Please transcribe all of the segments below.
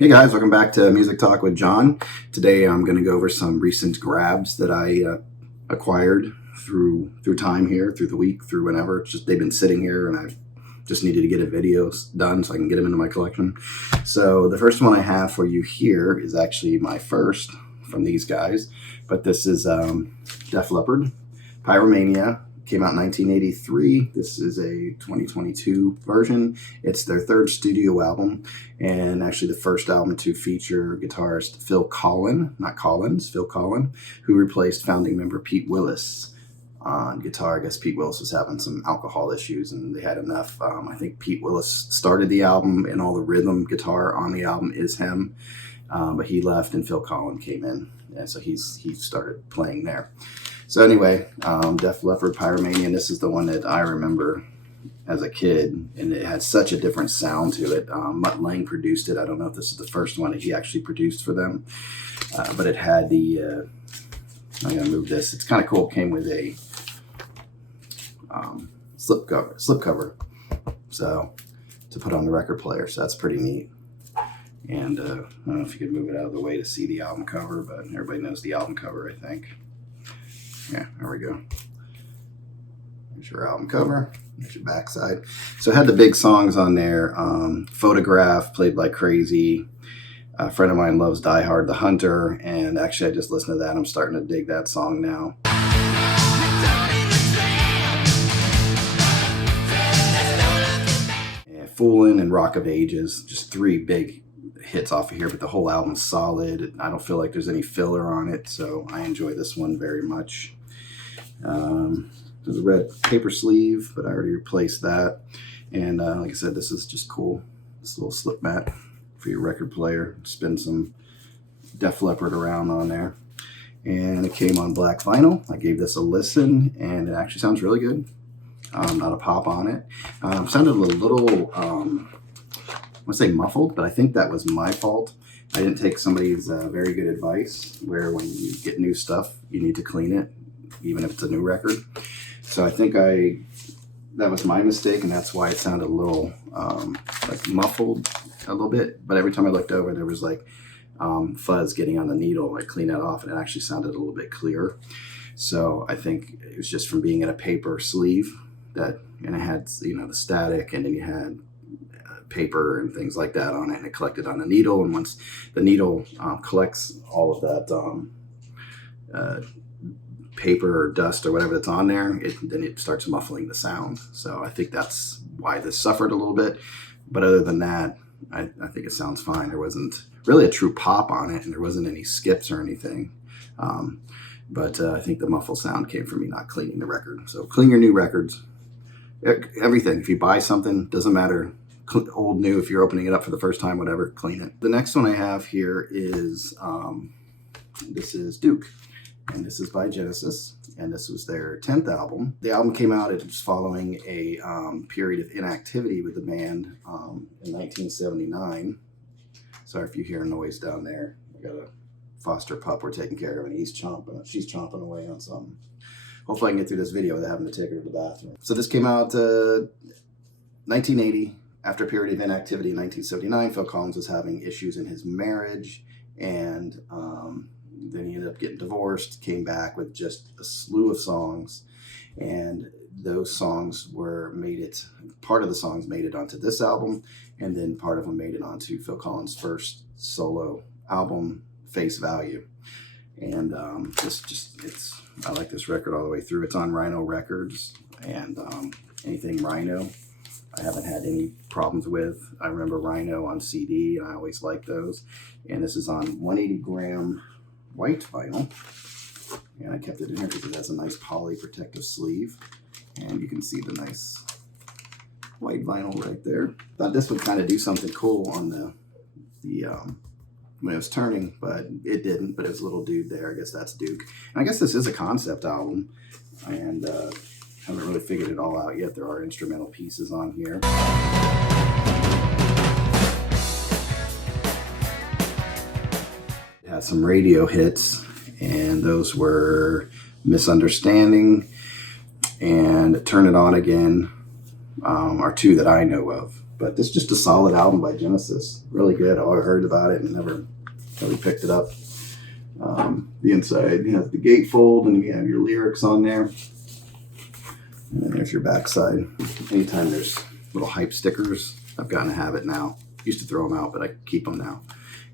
Hey guys, welcome back to Music Talk with John. Today I'm going to go over some recent grabs that I acquired through time here, through the week, through whenever. It's just they've been sitting here and I just needed to get a video done so I can get them into my collection. So the first one I have for you here is actually my first from these guys, but this is Def Leppard, Pyromania. Came out in 1983. This is a 2022 version. It's their third studio album, and actually the first album to feature guitarist Phil Collen, not Collins, Phil Collen, who replaced founding member Pete Willis on guitar. I guess Pete Willis was having some alcohol issues, and they had enough. I think Pete Willis started the album, and all the rhythm guitar on the album is him, but he left, and Phil Collen came in, and so he started playing there. So anyway, Def Leppard, Pyromania, and this is the one that I remember as a kid, and it had such a different sound to it. Mutt Lange produced it. I don't know if this is the first one that he actually produced for them, but it had the, I'm going to move this. It's kind of cool. It came with a slip cover, so to put on the record player, so that's pretty neat. And I don't know if you could move it out of the way to see the album cover, but everybody knows the album cover, I think. Yeah, there we go. There's your album cover. There's your backside. So it had the big songs on there. Photograph, Played Like Crazy. A friend of mine loves Die Hard, The Hunter. And actually, I just listened to that. I'm starting to dig that song now. Yeah, Foolin' and Rock of Ages. Just three big hits off of here, but the whole album's solid. I don't feel like there's any filler on it, so I enjoy this one very much. There's a red paper sleeve, but I already replaced that. And like I said, this is just cool. This little slip mat for your record player. Spin some Def Leppard around on there. And it came on black vinyl. I gave this a listen, and it actually sounds really good. Not a pop on it. Sounded a little, I want to say muffled, but I think that was my fault. I didn't take somebody's very good advice, where when you get new stuff, you need to clean it, even if it's a new record. So I think that was my mistake, and that's why it sounded a little like muffled a little bit. But every time I looked over, there was like fuzz getting on the needle. I cleaned that off, and it actually sounded a little bit clearer. So I think it was just from being in a paper sleeve and it had, the static, and then you had paper and things like that on it, and it collected on the needle. And once the needle collects all of that paper or dust or whatever that's on there, then it starts muffling the sound. So I think that's why this suffered a little bit. But other than that, I think it sounds fine. There wasn't really a true pop on it, and there wasn't any skips or anything. But I think the muffled sound came from me not cleaning the record. So clean your new records. Everything. If you buy something, doesn't matter, old, new, if you're opening it up for the first time, whatever, clean it. The next one I have here is, this is Duke. And this is by Genesis, and this was their 10th album. The album came out, it was following a period of inactivity with the band in 1979. Sorry if you hear a noise down there. I got a foster pup we're taking care of, and she's chomping away on something. Hopefully I can get through this video without having to take her to the bathroom. So this came out 1980. After a period of inactivity in 1979, Phil Collins was having issues in his marriage, and then he ended up getting divorced, came back with just a slew of songs, and those songs part of the songs made it onto this album, and then part of them made it onto Phil Collins' first solo album, Face Value. And I like this record all the way through. It's on Rhino Records, and anything Rhino I haven't had any problems with. I remember Rhino on CD, and I always liked those. And this is on 180 gram white vinyl, and I kept it in here because it has a nice poly protective sleeve, and you can see the nice white vinyl right there. Thought this would kind of do something cool on the when it was turning, but it didn't. But it was a little dude there. I guess that's Duke. And I guess this is a concept album, and haven't really figured it all out yet. There are instrumental pieces on here. It had some radio hits, and those were Misunderstanding and Turn It On Again, are two that I know of. But this is just a solid album by Genesis. Really good. I heard about it and never really picked it up. The inside has the gatefold, and you have your lyrics on there. And then there's your backside. Anytime there's little hype stickers, I've gotten a habit now. Used to throw them out, but I keep them now.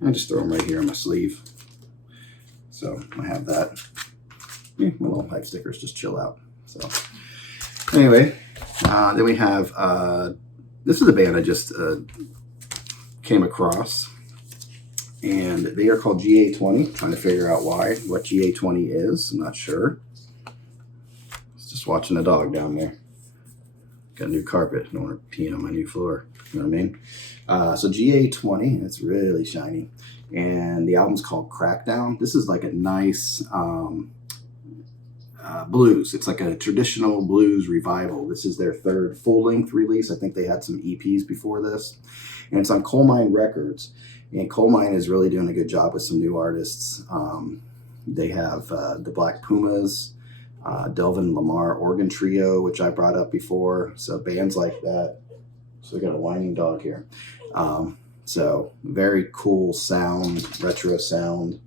And I just throw them right here on my sleeve. So I have that. Yeah, my little hype stickers just chill out. So anyway, then we have, this is a band I just came across. And they are called GA20. Trying to figure out what GA20 is. I'm not sure. Just watching a dog down there. Got a new carpet. Don't want to pee on my new floor. You know what I mean? So GA20. It's really shiny. And the album's called Crackdown. This is like a nice blues. It's like a traditional blues revival. This is their third full-length release. I think they had some EPs before this. And it's on Coal Mine Records. And Coal Mine is really doing a good job with some new artists. They have the Black Pumas, Delvin Lamar Organ Trio, which I brought up before. So bands like that. So we got a whining dog here. So very cool sound, retro sound.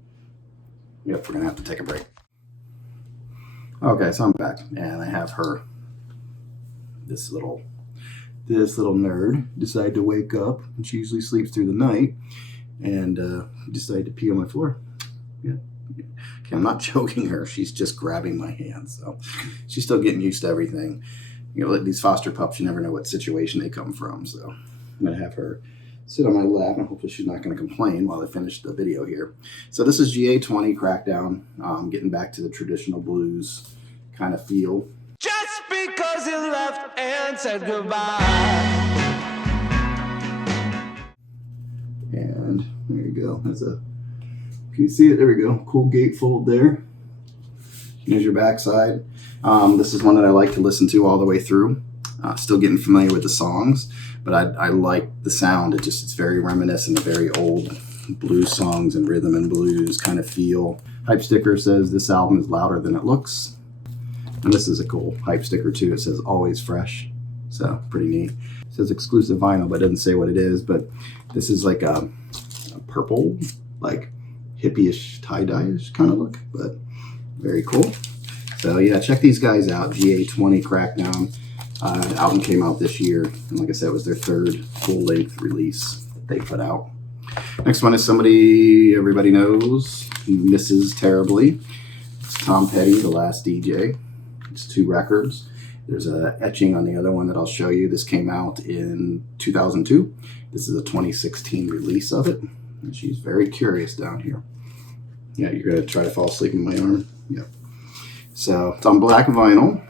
Yep, we're gonna have to take a break. Okay, so I'm back, and I have her. This little nerd decided to wake up, and she usually sleeps through the night, and decided to pee on my floor. Yeah. Okay, I'm not choking her. She's just grabbing my hand, so she's still getting used to everything. You know, these foster pups, you never know what situation they come from, so I'm gonna have her sit on my lap, and hopefully she's not going to complain while I finish the video here. So this is GA20 Crackdown, getting back to the traditional blues kind of feel. Just because you left and said goodbye. And there you go. That's a, can you see it? There we go. Cool gatefold there. Here's your backside. This is one that I like to listen to all the way through. Still getting familiar with the songs, but I like the sound. It's very reminiscent of very old blues songs and rhythm and blues kind of feel. Hype sticker says this album is louder than it looks. And this is a cool hype sticker too. It says always fresh. So pretty neat. It says exclusive vinyl, but it doesn't say what it is. But this is like a purple, like hippie-ish, tie-dye-ish kind of look, but very cool. So yeah, check these guys out. GA20 Crackdown. The album came out this year, and like I said, it was their third full-length release that they put out. Next one is somebody everybody knows, misses terribly. It's Tom Petty, The Last DJ. It's 2 records. There's a etching on the other one that I'll show you. This came out in 2002. This is a 2016 release of it. And she's very curious down here. Yeah, you're going to try to fall asleep in my arm? Yep. So it's on black vinyl.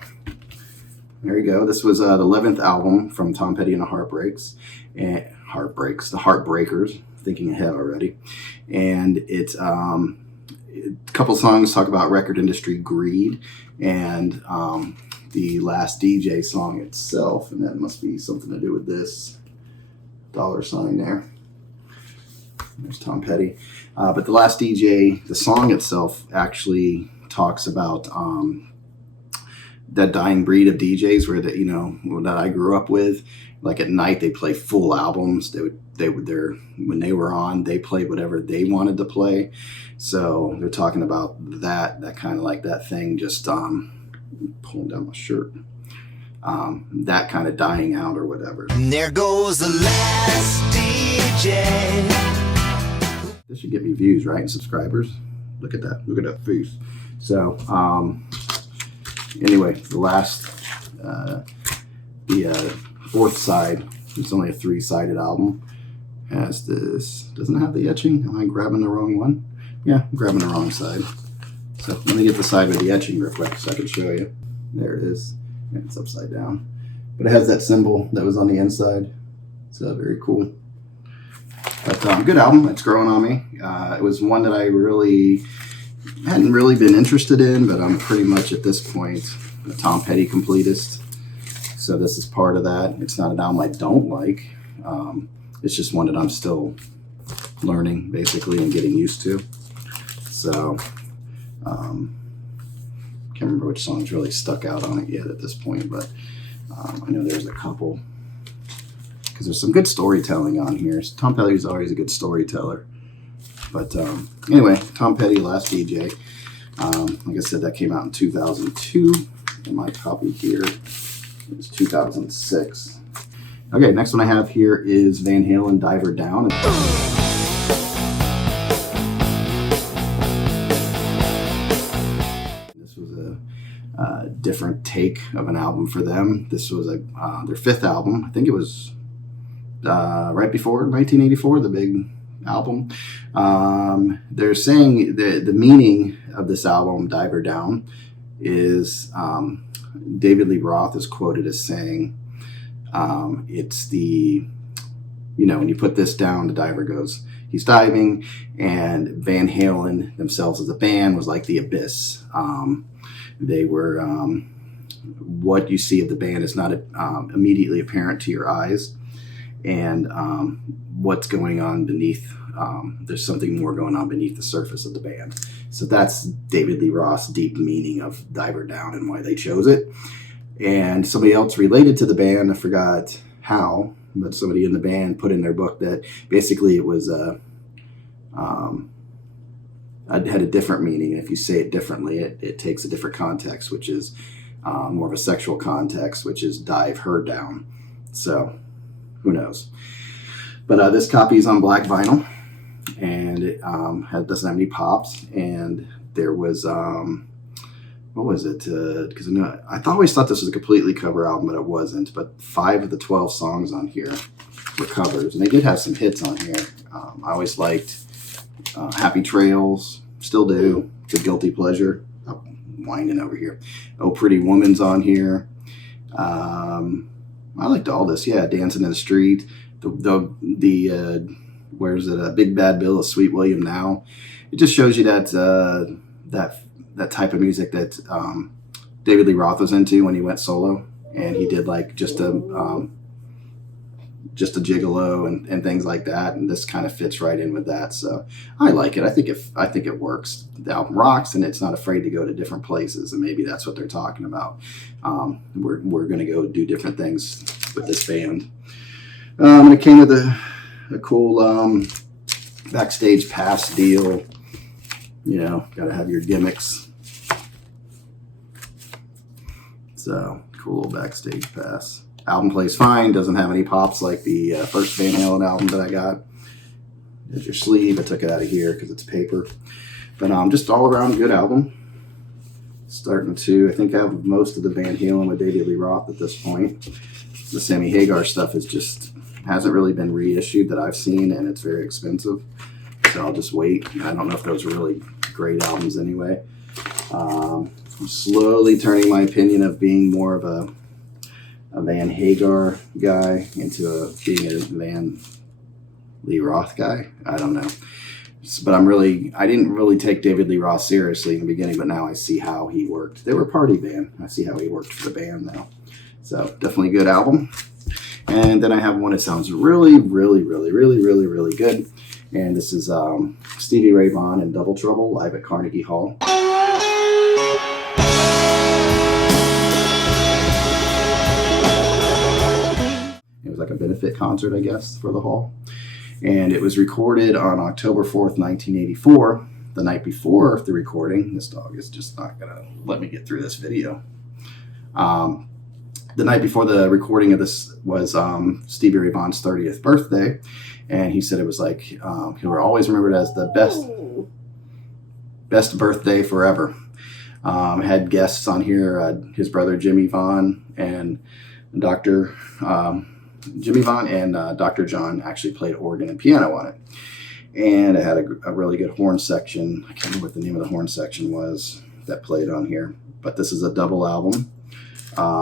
There you go. This was the 11th album from Tom Petty and the Heartbreaks. The Heartbreakers. Thinking ahead already. And it's a couple songs talk about record industry greed and the Last DJ song itself. And that must be something to do with this $sign there. There's Tom Petty. But the Last DJ, the song itself actually talks about that dying breed of DJs where that, you know, that I grew up with. Like at night they play full albums. When they were on, they played whatever they wanted to play. So they're talking about that kind of like that thing, just pulling down my shirt. That kind of dying out or whatever. And there goes the last DJ. This should get me views, right? And subscribers. Look at that. Look at that face. So, anyway, the last, the fourth side, it's only a 3-sided album, has this, doesn't it have the etching? Am I grabbing the wrong one? Yeah, I'm grabbing the wrong side. So let me get the side with the etching real quick so I can show you. There it is. Yeah, it's upside down. But it has that symbol that was on the inside. So very cool. But good album. It's growing on me. It was one that I hadn't really been interested in, but I'm pretty much at this point a Tom Petty completist. So this is part of that. It's not an album I don't like. It's just one that I'm still learning, basically, and getting used to. So, can't remember which songs really stuck out on it yet at this point, but I know there's a couple because there's some good storytelling on here. Tom Petty's always a good storyteller. But anyway, Tom Petty, Last DJ. Like I said, that came out in 2002, and my copy here is 2006. Okay, next one I have here is Van Halen, Diver Down. This was a different take of an album for them. This was their fifth album. I think it was right before 1984, the big album. They're saying the meaning of this album, Diver Down, is David Lee Roth is quoted as saying, it's the, when you put this down, the diver goes, he's diving, and Van Halen themselves as a band was like the abyss. They were, what you see of the band is not immediately apparent to your eyes, and what's going on beneath, there's something more going on beneath the surface of the band. So that's David Lee Roth's deep meaning of Diver Down and why they chose it. And somebody else related to the band, I forgot how, but somebody in the band put in their book that basically it was had a different meaning. If you say it differently, it takes a different context, which is more of a sexual context, which is dive her down. So who knows? But this copy is on black vinyl, and it doesn't have any pops. And there was what was it? Because I always thought this was a completely cover album, but it wasn't. But 5 of the 12 songs on here were covers, and they did have some hits on here. I always liked Happy Trails, still do. It's a guilty pleasure. I'm whining over here. Oh, Pretty Woman's on here. I liked all this. Yeah, Dancing in the Street. The where's it? Big Bad Bill of Sweet William Now. It just shows you that that type of music that David Lee Roth was into when he went solo, and he did like just a gigolo and things like that, and this kind of fits right in with that. So I like it. I think it works. The album rocks, and it's not afraid to go to different places, and maybe that's what they're talking about. We're gonna go do different things with this band. And it came with a cool backstage pass deal. Gotta have your gimmicks. So cool little backstage pass. Album plays fine, doesn't have any pops like the first Van Halen album that I got. There's your sleeve. I took it out of here because it's paper. But just all around good album. I think I have most of the Van Halen with David Lee Roth at this point. The Sammy Hagar stuff hasn't really been reissued that I've seen, and it's very expensive. So I'll just wait. I don't know if those are really great albums anyway. I'm slowly turning my opinion of being more of a Van Hagar guy into being a Van Lee Roth guy. I don't know. But I didn't really take David Lee Roth seriously in the beginning, but now I see how he worked. They were a party band. I see how he worked for the band now. So definitely a good album. And then I have one that sounds really, really, really, really, really, really good. And this is Stevie Ray Vaughn and Double Trouble live at Carnegie Hall. It was like a benefit concert, I guess, for the hall. And it was recorded on October 4th, 1984. The night before the recording, this dog is just not going to let me get through this video. The night before the recording of this was Stevie Ray Vaughn's 30th birthday. And he said it was like, he will always remembered as the best birthday forever. Had guests on here, his brother Jimmy Vaughn and Dr. Jimmy Vaughn and Dr. John actually played organ and piano on it. And it had a really good horn section. I can't remember what the name of the horn section was that played on here. But this is a double album.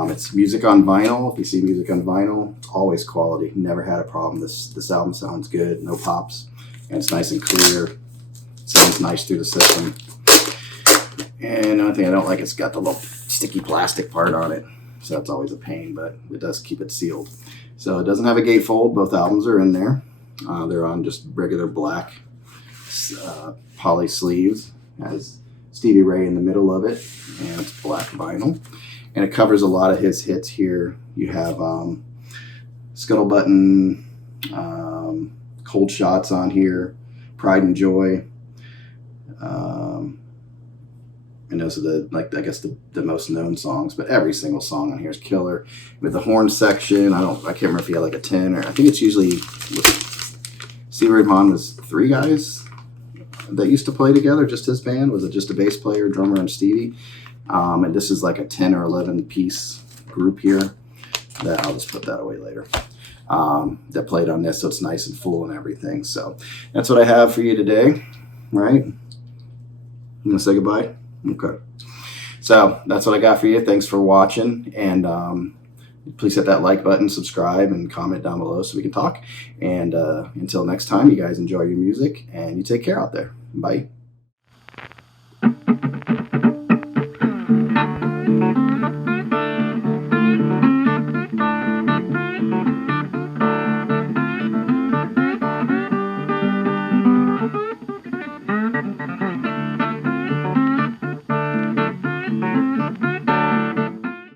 It's music on vinyl. If you see music on vinyl, it's always quality. Never had a problem. This album sounds good. No pops. And it's nice and clear. Sounds nice through the system. And another thing I don't like, it's got the little sticky plastic part on it. So that's always a pain, but it does keep it sealed. So it doesn't have a gatefold. Both albums are in there. They're on just regular black poly sleeves. Has Stevie Ray in the middle of it. And it's black vinyl. And it covers a lot of his hits here. You have Scuttle Cold Shots on here, Pride and Joy. And those are I guess the most known songs, but every single song on here is killer. With the horn section, I can't remember if he had like a 10 or I think it's usually Stevie Ray Vaughn was 3 guys that used to play together, just his band. Was it just a bass player, drummer, and Stevie? And this is like a 10 or 11 piece group here that I'll just put that away later. That played on this, so it's nice and full and everything. So that's what I have for you today, right? I'm gonna say goodbye. Okay. So that's what I got for you. Thanks for watching, and please hit that like button, subscribe, and comment down below so we can talk. And until next time, you guys enjoy your music and you take care out there. Bye.